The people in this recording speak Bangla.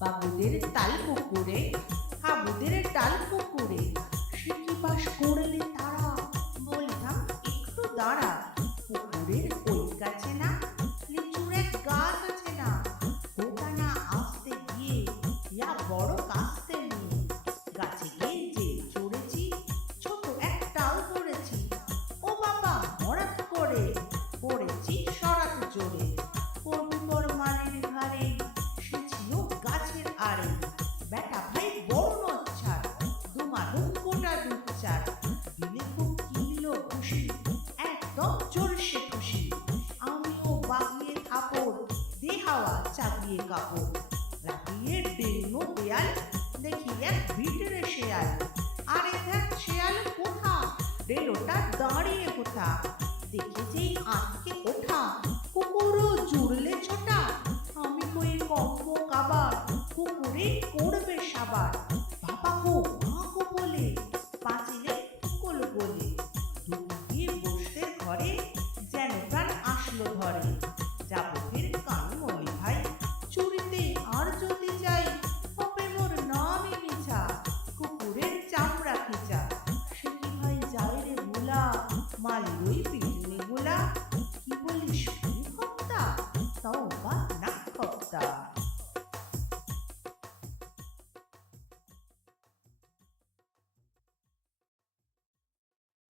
বাবুদের তাল পুকুরে, হাবুদের ডাল পুকুরে সে কি বাস করলে তারা? বললাম, একটু দাঁড়া, পুকুরের ওই কাছে না লিচুর গাছ আছে না। ওটা না আসতে গিয়ে ইয়া বড় কাস্তে নিয়ে গাছে গিয়ে যে চড়েছি, ছোট এক ডাল ধরেছি ও বাবা, মরাত করে পড়েছি সরাত গোটা দুচ্চার দিলে খুব কিনল খুশি, একদম চলছে খুশি। আমিও বাগিয়ে কাপড় দে হাওয়া চাপিয়ে কাপড়। লাগিয়ে ডেনো দেয়াল, দেখি এক ভিতরে শেয়াল। আরে দেখ শেয়াল কোথা? ডেলোটা দাঁড়িয়ে কোথা? দেখে যেই আটকে ওঠা কুকুরও জুড়লে ছোটা। আমি কই কম্প কাবার কুকুরে করবে ছুরিতে আর যদি চাই হবে মোর নামই মিছা, কুকুরের চামড়া খিচা। সে কি ভাই যাই রে ভোলা? মালুই পিটুনি ভোলা। কি বলিস হপ্তা তাও বা না হপ্তা